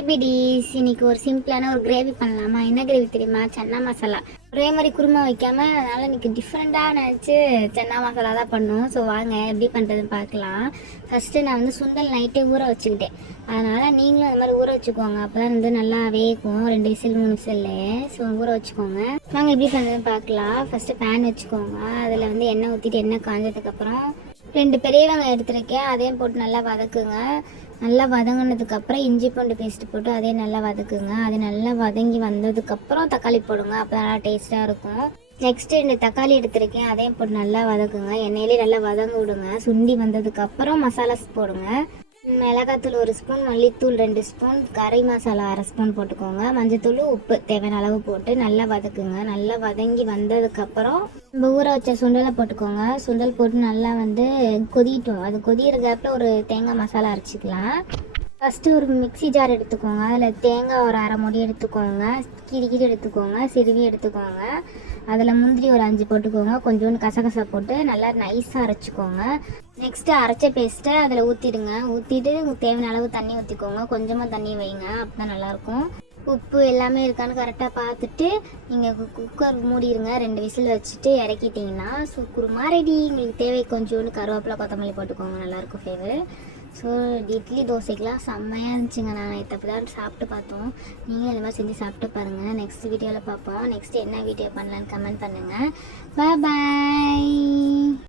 Hi பிடிஸ், இன்னைக்கு ஒரு சிம்பிளான ஒரு கிரேவி பண்ணலாமா? என்ன கிரேவி தெரியுமா? சன்னா மசாலா. ஒரே மாதிரி குருமா வைக்காம, அதனால இன்னைக்கு டிஃப்ரெண்ட்டாக நினச்சி சன்னா மசாலா தான் பண்ணும். ஸோ வாங்க எப்படி பண்ணுறதுன்னு பார்க்கலாம். ஃபஸ்ட்டு நான் வந்து சுண்டல் நைட்டே ஊற வச்சுக்கிட்டேன். அதனால் நீங்களும் அந்த மாதிரி ஊற வச்சுக்கோங்க. அப்போ தான் வந்து நல்லா வேகும். 2 விசில் 3 விசில்லே. ஸோ ஊற வச்சுக்கோங்க. வாங்க எப்படி பண்ணுறதுன்னு பார்க்கலாம். ஃபஸ்ட்டு பேன் வச்சுக்கோங்க. அதில் வந்து எண்ணெய் ஊற்றிட்டு எண்ணெய் காஞ்சதுக்கப்புறம் 2 பெரிய வெங்காயம் எடுத்துருக்கேன். அதையும் போட்டு நல்லா வதக்குங்க. நல்லா வதங்கினதுக்கப்புறம் இஞ்சி பூண்டு பேஸ்ட் போட்டு அதே நல்லா வதக்குங்க. அது நல்லா வதங்கி வந்ததுக்கப்புறம் தக்காளி போடுங்க. அப்போ நல்லா டேஸ்ட்டாக இருக்கும். நெக்ஸ்ட்டு இந்த தக்காளி எடுத்துருக்கேன். அதையும் போட்டு நல்லா வதக்குங்க. எண்ணெயிலே நல்லா வதங்க விடுங்க. சுண்டி வந்ததுக்கப்புறம் மசாலாஸ் போடுங்க. மிளகாத்தூள் 1 ஸ்பூன், மல்லித்தூள் 2 ஸ்பூன், கறி மசாலா 1/2 ஸ்பூன் போட்டுக்கோங்க. மஞ்சத்தூள், உப்பு தேவையான அளவு போட்டு நல்லா வதக்குங்க. நல்லா வதங்கி வந்ததுக்கப்புறம் நம்ம ஊற வச்ச சுண்டலை போட்டுக்கோங்க. சுண்டல் போட்டு நல்லா வந்து கொதிட்டோம். அது கொதிக்கிற கேப்பில் ஒரு தேங்காய் மசாலா அரைச்சிக்கலாம். ஃபஸ்ட்டு ஒரு மிக்சி ஜார் எடுத்துக்கோங்க. அதில் தேங்காய் ஒரு 1/2 மூடி எடுத்துக்கோங்க. கீரி எடுத்துக்கோங்க. சிறுவி எடுத்துக்கோங்க. அதில் முந்திரி ஒரு 5 போட்டுக்கோங்க. கொஞ்சோண்டு கசகசா போட்டு நல்லா நைஸாக அரைச்சிக்கோங்க. நெக்ஸ்ட்டு அரைச்ச பேஸ்ட்டை அதில் ஊற்றிடுங்க. ஊற்றிட்டு தேவையான அளவு தண்ணி ஊற்றிக்கோங்க. கொஞ்சமாக தண்ணி வைங்க, அப்போ தான் நல்லாயிருக்கும். உப்பு எல்லாமே இருக்கான்னு கரெக்டாக பார்த்துட்டு நீங்கள் குக்கர் மூடிடுங்க. 2 விசில் வச்சுட்டு இறக்கிட்டிங்கன்னா குருமா ரெடி. உங்களுக்கு தேவை கொஞ்சோண்டு கருவேப்பிலை கொத்தமல்லி போட்டுக்கோங்க. நல்லாயிருக்கும் ஃப்ளேவர். ஸோ இட்லி தோசைக்கெலாம் செம்மையாக இருந்துச்சுங்க. நான் இப்போ தான் சாப்பிட்டு பார்த்தோம். நீங்கள் இந்த மாதிரி செஞ்சு சாப்பிட்டு பாருங்கள். நெக்ஸ்ட் வீடியோவில் பார்ப்போம். நெக்ஸ்ட் என்ன வீடியோ பண்ணலான்னு கமெண்ட் பண்ணுங்கள். பாய்.